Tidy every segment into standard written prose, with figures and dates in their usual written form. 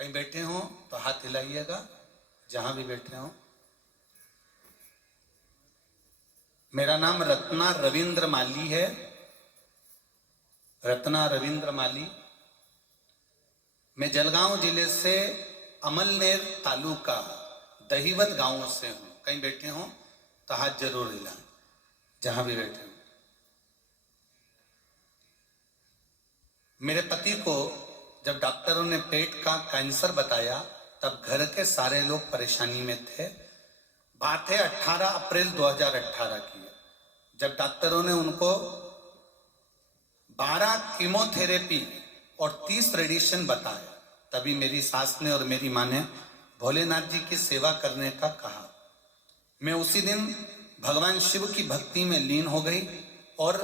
कहीं बैठे हो तो हाथ हिलाइएगा, जहां भी बैठे हो। मेरा नाम रत्ना रविंद्र माली है, रत्ना रविंद्र माली। मैं जलगांव जिले से अमलनेर तालुका दहीवत गांव से हूं। कहीं बैठे हो तो हाथ जरूर हिलाएं, जहां भी बैठे हो। मेरे पति को जब डॉक्टरों ने पेट का कैंसर बताया तब घर के सारे लोग परेशानी में थे। बात है 18 अप्रैल 2018 की है, जब डॉक्टरों ने उनको 12 कीमोथेरेपी और 30 रेडिएशन बताया। तभी मेरी सास ने और मेरी माँ ने भोलेनाथ जी की सेवा करने का कहा। मैं उसी दिन भगवान शिव की भक्ति में लीन हो गई और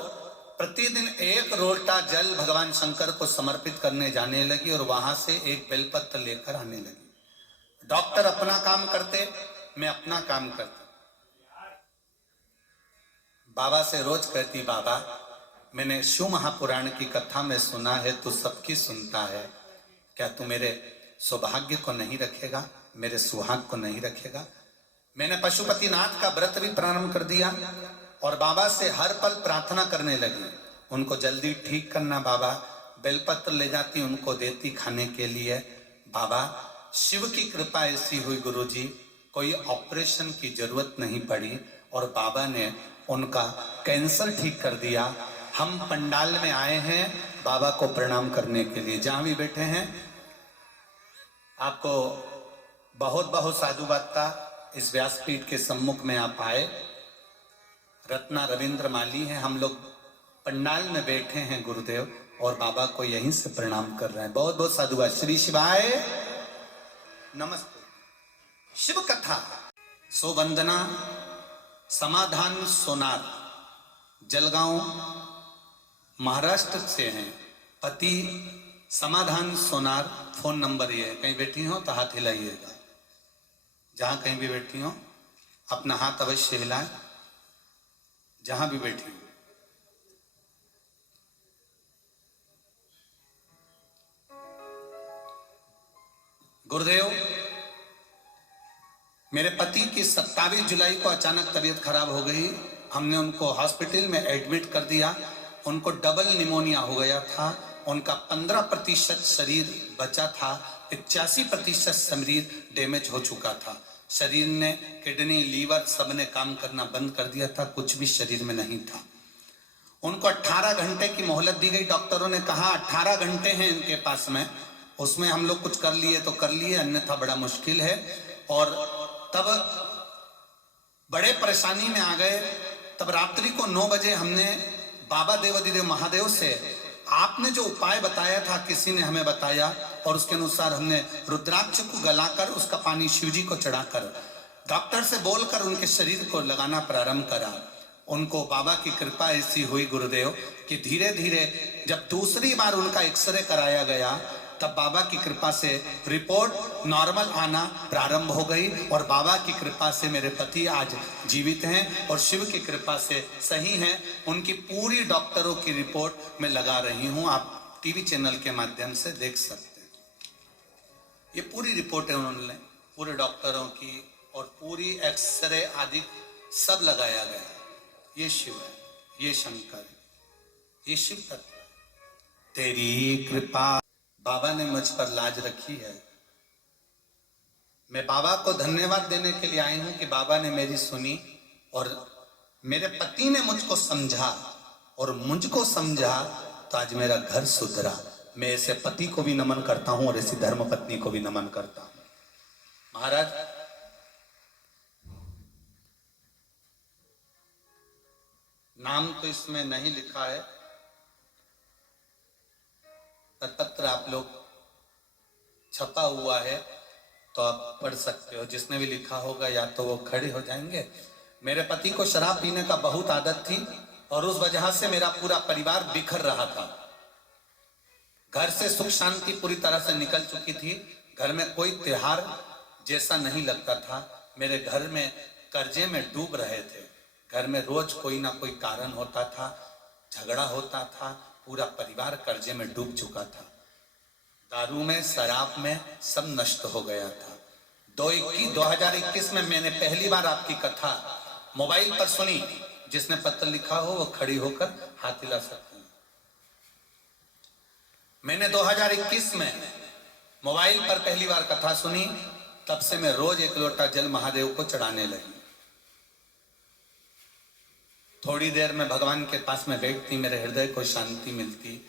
प्रतिदिन एक लोटा जल भगवान शंकर को समर्पित करने जाने लगी और वहां से एक बेलपत्र लेकर आने लगी। डॉक्टर अपना काम करते, मैं अपना काम करता। बाबा से रोज कहती, बाबा मैंने शिव महापुराण की कथा में सुना है, तू सबकी सुनता है, क्या तू मेरे सौभाग्य को नहीं रखेगा, मेरे सुहाग को नहीं रखेगा। मैंने पशुपतिनाथ का व्रत भी प्रारंभ कर दिया और बाबा से हर पल प्रार्थना करने लगी, उनको जल्दी ठीक करना। बाबा बेलपत्र ले जाती, उनको देती खाने के लिए। बाबा शिव की कृपा ऐसी हुई गुरुजी, कोई ऑपरेशन की जरूरत नहीं पड़ी और बाबा ने उनका कैंसर ठीक कर दिया। हम पंडाल में आए हैं बाबा को प्रणाम करने के लिए। जहां भी बैठे हैं आपको बहुत बहुत साधुवाद। इस व्यासपीठ के सम्मुख में आप आए। रत्ना रविंद्र माली हैं, हम लोग पंडाल में बैठे हैं गुरुदेव और बाबा को यहीं से प्रणाम कर रहे हैं। बहुत बहुत साधुवाद। श्री शिवाय नमस्ते। शिव कथा सो वंदना समाधान सोनार, जलगांव महाराष्ट्र से हैं। पति समाधान सोनार, फोन नंबर ये है। कहीं बैठी हो तो हाथ हिलाइएगा, जहां कहीं भी बैठी हो अपना हाथ अवश्य हिलाएं, जहां भी बैठी हो। गुरुदेव, मेरे पति की 27 जुलाई को अचानक तबीयत खराब हो गई। हमने उनको हॉस्पिटल में एडमिट कर दिया। उनको डबल निमोनिया हो गया था। उनका 15% शरीर बचा था, 85% शरीर डैमेज हो चुका था। शरीर ने किडनी लीवर सब ने काम करना बंद कर दिया था, कुछ भी शरीर में नहीं था। उनको 18 घंटे की मोहलत दी गई। डॉक्टरों ने कहा 18 घंटे हैं इनके पास में, उसमें हम लोग कुछ कर लिए तो कर लिए, अन्यथा बड़ा मुश्किल है। और तब बड़े परेशानी में आ गए। तब रात्रि को 9 बजे हमने बाबा देवाधिदेव महादेव से आपने जो उपाय बताया था, किसी ने हमें बताया और उसके अनुसार हमने रुद्राक्ष को गलाकर उसका पानी शिवजी को चढ़ाकर डॉक्टर से बोलकर उनके शरीर को लगाना प्रारंभ करा। उनको बाबा की कृपा ऐसी हुई गुरुदेव कि धीरे धीरे जब दूसरी बार उनका एक्सरे कराया गया तब बाबा की कृपा से रिपोर्ट नॉर्मल आना प्रारंभ हो गई और बाबा की कृपा से मेरे पति आज जीवित हैं और शिव की कृपा से सही हैं। उनकी पूरी डॉक्टरों की रिपोर्ट मैं लगा रही हूं, आप टीवी चैनल के माध्यम से देख सकते हैं। ये पूरी रिपोर्ट है उन्होंने पूरे डॉक्टरों की और पूरी एक्सरे आदि सब लगाया गया। ये शिव है, ये शंकर है, ये शिव तत्व है। तेरी कृपा बाबा ने मुझ पर लाज रखी है। मैं बाबा को धन्यवाद देने के लिए आई हूं कि बाबा ने मेरी सुनी और मेरे पति ने मुझको समझा और मुझको समझा तो आज मेरा घर सुधरा। मैं ऐसे पति को भी नमन करता हूं और ऐसी धर्म पत्नी को भी नमन करता हूं। महाराज, नाम तो इसमें नहीं लिखा है, पत्र आप लोग छपा हुआ है तो आप पढ़ सकते हो। जिसने भी लिखा होगा या तो वो खड़े हो जाएंगे। मेरे पति को शराब पीने का बहुत आदत थी और उस वजह से मेरा पूरा परिवार बिखर रहा था। घर से सुख शांति पूरी तरह से निकल चुकी थी। घर में कोई त्योहार जैसा नहीं लगता था। मेरे घर में कर्जे में डूब रहे थे। घर में रोज कोई ना कोई कारण होता था, झगड़ा होता था, पूरा परिवार कर्जे में डूब चुका था। दारू में, शराब में सब नष्ट हो गया था। 2021 में मैंने पहली बार आपकी कथा मोबाइल पर सुनी। जिसने पत्र लिखा हो वो खड़ी होकर हाथ हिला सकते हैं। मैंने 2021 में मोबाइल पर पहली बार कथा सुनी, तब से मैं रोज एक लोटा जल महादेव को चढ़ाने लगी। थोड़ी देर में भगवान के पास में बैठती, मेरे हृदय को शांति मिलती।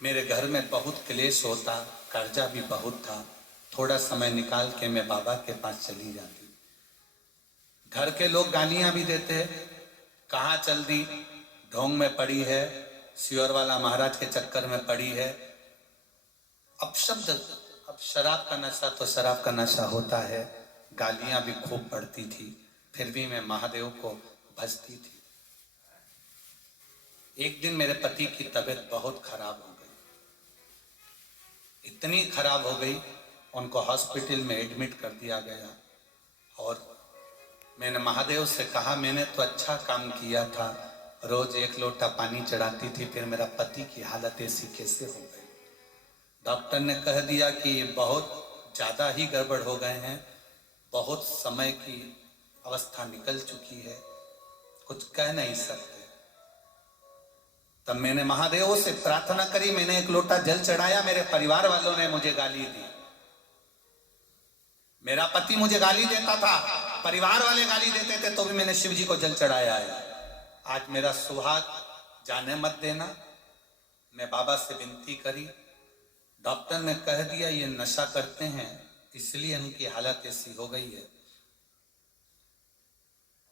मेरे घर में बहुत क्लेश होता, कर्जा भी बहुत था। थोड़ा समय निकाल के मैं बाबा के पास चली जाती। घर के लोग गालियां भी देते, कहाँ चल दी, ढोंग में पड़ी है, सियोर वाला महाराज के चक्कर में पड़ी है। अब शराब का नशा तो शराब का नशा होता है। गालियां भी खूब पड़ती थी, फिर भी मैं महादेव को भजती थी। एक दिन मेरे पति की तबीयत बहुत खराब हो गई, इतनी खराब हो गई उनको हॉस्पिटल में एडमिट कर दिया गया। और मैंने महादेव से कहा, मैंने तो अच्छा काम किया था, रोज एक लोटा पानी चढ़ाती थी, फिर मेरा पति की हालत ऐसी कैसे हो गई। डॉक्टर ने कह दिया कि ये बहुत ज्यादा ही गड़बड़ हो गए हैं, बहुत समय की अवस्था निकल चुकी है, कुछ कह नहीं सकते। तब मैंने महादेव से प्रार्थना करी, मैंने एक लोटा जल चढ़ाया। मेरे परिवार वालों ने मुझे गाली दी, मेरा पति मुझे गाली देता था, परिवार वाले गाली देते थे, तो भी मैंने शिव जी को जल चढ़ाया है। आज मेरा सुहाग जाने मत देना। मैं बाबा से विनती करी, डॉक्टर ने कह दिया ये नशा करते हैं, इसलिए उनकी हालत ऐसी हो गई है।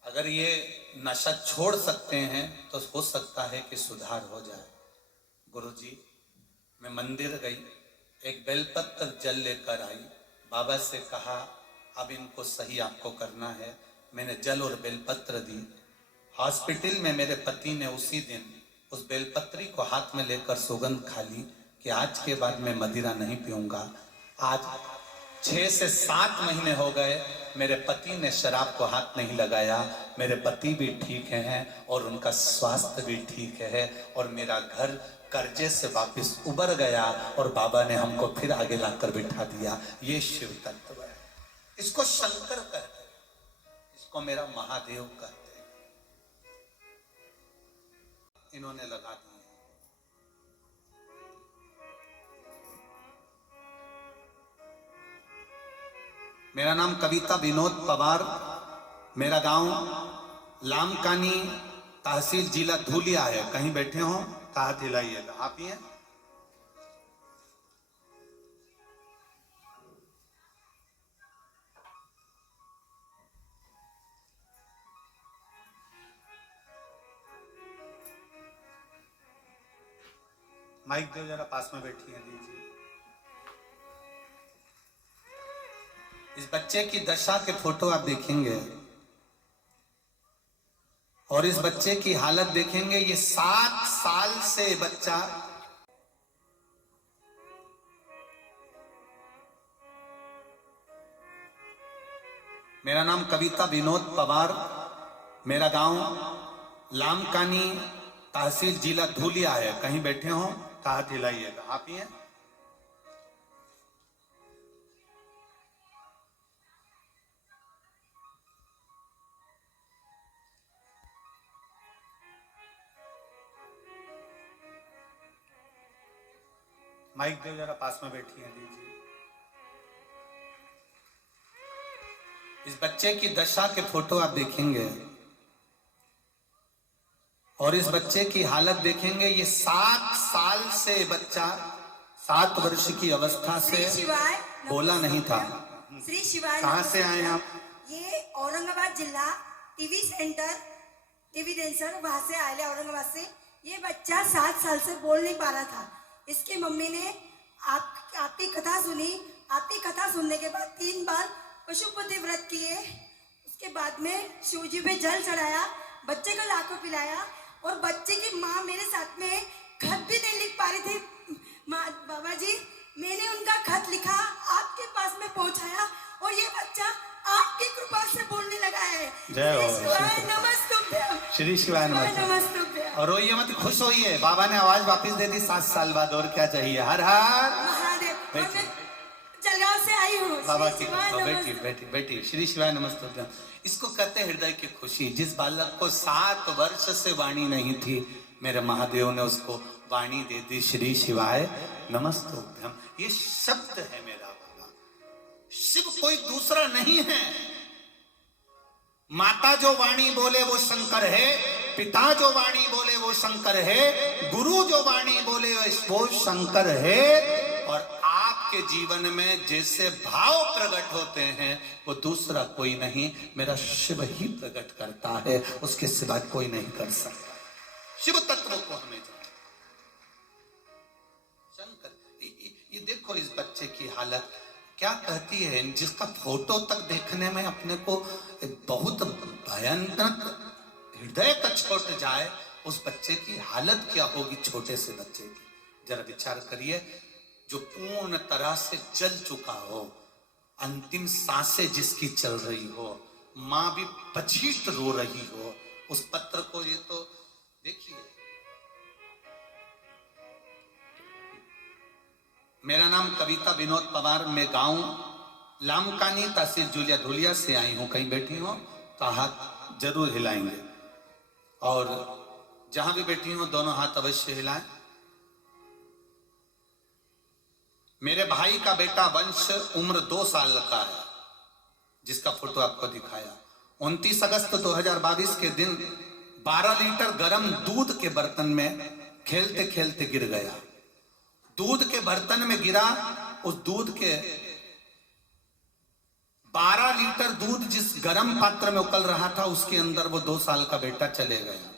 अगर ये नशा छोड़ सकते हैं तो हो सकता है कि सुधार हो जाए। गुरुजी, मैं मंदिर गई, एक बेलपत्र जल लेकर आई, बाबा से कहा अब इनको सही आपको करना है। मैंने जल और बेलपत्र दी। हॉस्पिटल में मेरे पति ने उसी दिन उस बेलपत्री को हाथ में लेकर सौगंध खा ली कि आज के बाद मैं मदिरा नहीं पीऊंगा। आज 6 से 7 महीने हो गए, मेरे पति ने शराब को हाथ नहीं लगाया। मेरे पति भी ठीक हैं और उनका स्वास्थ्य भी ठीक है और मेरा घर कर्जे से वापस उबर गया और बाबा ने हमको फिर आगे लाकर बिठा दिया। ये शिव तत्व है, इसको शंकर कहते हैं, इसको मेरा महादेव कहते हैं। इन्होंने लगा दिया। मेरा नाम कविता विनोद पवार, मेरा गांव लामकानी, तहसील जिला धूलिया है। कहीं बैठे हो तो हाथ हिलाइएगा। आप ही हैं? माइक दो जरा, पास में बैठी है, दीजिए। इस बच्चे की दशा के फोटो आप देखेंगे और इस बच्चे की हालत देखेंगे। ये 7 साल से बच्चा मेरा नाम कविता विनोद पवार, मेरा गांव लामकानी, तहसील जिला धूलिया है। कहीं बैठे हो तो हाथ हिलाइएगा। आप ही हैं? माइक दो जरा, पास में बैठी है, दीजिए। इस बच्चे की दशा के फोटो आप देखेंगे और इस बच्चे की हालत देखेंगे। ये 7 साल से बच्चा 7 वर्ष की अवस्था से बोला नहीं था। श्री शिवाय। कहाँ से आए आप? ये औरंगाबाद जिला टीवी सेंटर, टीवी डेंसर, वहां से आए औरंगाबाद से। ये बच्चा 7 साल से बोल नहीं पा रहा था। इसकी मम्मी ने आपकी कथा सुनी। आपकी कथा सुनने के बाद 3 बार पशुपति व्रत किए। उसके बाद में शिवजी पे जल चढ़ाया, बच्चे को लाखों पिलाया और बच्चे की माँ मेरे साथ में खत भी नहीं लिख पा रही थी। बाबा जी, मैंने उनका खत लिखा, आपके पास में पहुंचाया और ये बच्चा आपकी कृपा से बोलने लगा है। जय हो। नमस्तुभ्यं। श्री शिवाय नमस्तुभ्यं। और रोइए मत, खुश होइए, बाबा ने आवाज वापस दे दी 7 साल बाद, और क्या चाहिए। हर हर महादेव। और बैठिए। मैं जलगांव से आई हूँ। बाबा श्री की शिवाय कृपा, नमस्ते। बैठिए बैठिए बैठिए। श्री शिवाय नमस्तुभ्यम। इसको कहते हैं हृदय की खुशी। जिस बालक को 7 वर्ष से वाणी नहीं थी, मेरे महादेव ने उसको वाणी दे दी। श्री शिवाय नमस्तुभ्यम, ये शब्द है मेरा बाबा। शिव कोई दूसरा नहीं है। माता जो वाणी बोले वो शंकर है, पिता जो वाणी बोले वो शंकर है, गुरु जो वाणी बोले वो शंकर है। और आपके जीवन में जैसे भाव प्रकट होते हैं वो दूसरा कोई नहीं, मेरा शिव ही प्रकट करता है, उसके सिवा कोई नहीं कर सकता। शिव तत्व को हमें जाने। शंकर, ये देखो इस बच्चे की हालत क्या कहती है। जिसका फोटो तक देखने में अपने को बहुत भयानक हृदय का छोट जाए, उस बच्चे की हालत क्या होगी, छोटे से बच्चे की। जरा विचार करिए, जो पूर्ण तरह से जल चुका हो, अंतिम सांसें जिसकी चल रही हो, मां भी पछीट रो रही हो उस पत्र को। ये तो देखिए, मेरा नाम कविता विनोद पवार, मैं गांव लामकानी तहसील जूलिया धुलिया से आई हूं। कहीं बैठी हो तो हाथ जरूर हिलाएंगे, और जहां भी बैठी हो दोनों हाथ अवश्य हिलाएं। मेरे भाई का बेटा वंश उम्र 2 साल का है, जिसका फोटो आपको दिखाया। 29 अगस्त 2022 के दिन 12 लीटर गर्म दूध के बर्तन में खेलते खेलते गिर गया। दूध के बर्तन में गिरा, उस दूध के 12 लीटर दूध जिस गर्म पात्र में उकल रहा था, उसके अंदर वो 2 साल का बेटा चले गया।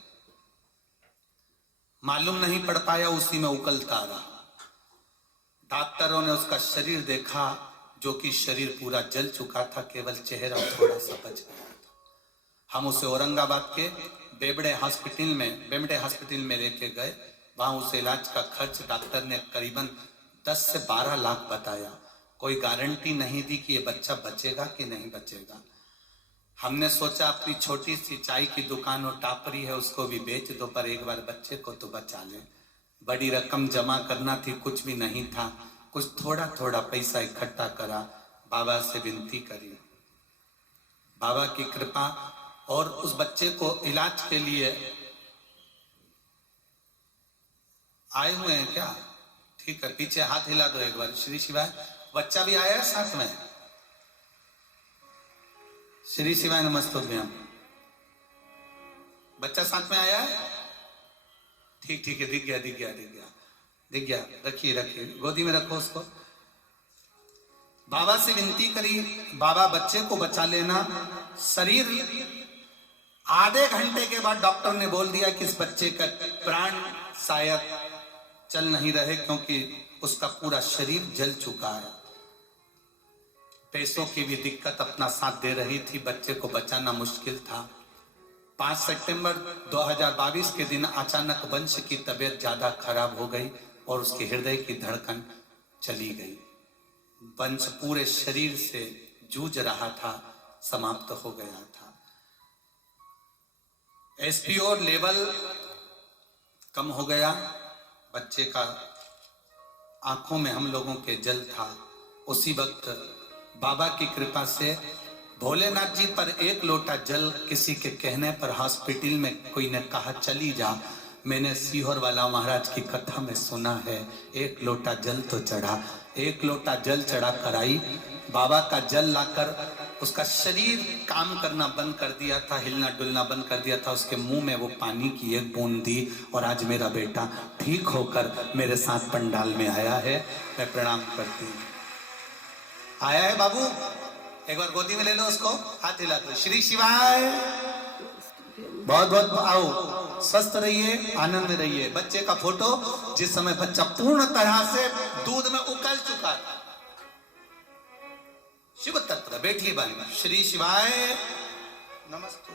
मालूम नहीं पड़ पाया, उसी में उकलता रहा। डॉक्टरों ने उसका शरीर देखा, जो कि शरीर पूरा जल चुका था, केवल चेहरा थोड़ा सा बच गया था। हम उसे औरंगाबाद के बेमडे हॉस्पिटल में लेके गए। वहां उसे इलाज का खर्च डॉक्टर ने करीबन 10 से 12 लाख बताया। कोई गारंटी नहीं दी कि ये बच्चा बचेगा कि नहीं बचेगा। हमने सोचा अपनी छोटी सी चाय की दुकान और टापरी है, उसको भी बेच दो, पर एक बार बच्चे को तो बचा ले। बड़ी रकम जमा करना थी, कुछ भी नहीं था। कुछ थोड़ा थोड़ा पैसा इकट्ठा करा, बाबा से विनती करी। बाबा की कृपा, और उस बच्चे को इलाज के लिए आए हुए हैं क्या? ठीक है, पीछे हाथ हिला दो एक बार। श्री शिवाय। बच्चा भी आया है साथ में। श्री शिवाय नमस्तुभ्यम। बच्चा साथ में आया है? ठीक ठीक है, दिख गया। रखिए, गोदी में रखो उसको। बाबा से विनती करी, बाबा बच्चे को बचा लेना। शरीर आधे घंटे के बाद डॉक्टर ने बोल दिया कि इस बच्चे का प्राण शायद चल नहीं रहे, क्योंकि उसका पूरा शरीर जल चुका है। पैसों की भी दिक्कत अपना साथ दे रही थी, बच्चे को बचाना मुश्किल था। 5 सितंबर 2022 के दिन अचानक वंश की तबीयत ज्यादा खराब हो गई और उसके हृदय की धड़कन चली गई। वंश पूरे शरीर से जूझ रहा था, समाप्त हो गया था। एसपीओ लेवल कम हो गया। बच्चे का आंखों में हम लोगों के जल था। उसी वक्त बाबा की कृपा से भोलेनाथ जी पर 1 लोटा जल किसी के कहने पर हॉस्पिटल में कोई ने कहा चली जा। मैंने सीहोर वाला महाराज की कथा में सुना है, 1 लोटा जल तो चढ़ा। 1 लोटा जल चढ़ा कर आई, बाबा का जल लाकर उसका शरीर काम करना बंद कर दिया था, हिलना डुलना बंद कर दिया था। उसके मुंह में वो पानी की 1 बूंद दी, और आज मेरा बेटा ठीक होकर मेरे साथ पंडाल में आया है। मैं प्रणाम करती हूँ। आया है बाबू, एक बार गोदी में ले लो उसको, हाथ हिला दो। श्री शिवाय। बहुत बहुत आओ, स्वस्थ रहिए, आनंद में रहिए। बच्चे का फोटो जिस समय बच्चा पूर्ण तरह से दूध में उकल चुका था। शिव तत्व। बैठिए भाई। श्री शिवाय नमस्ते।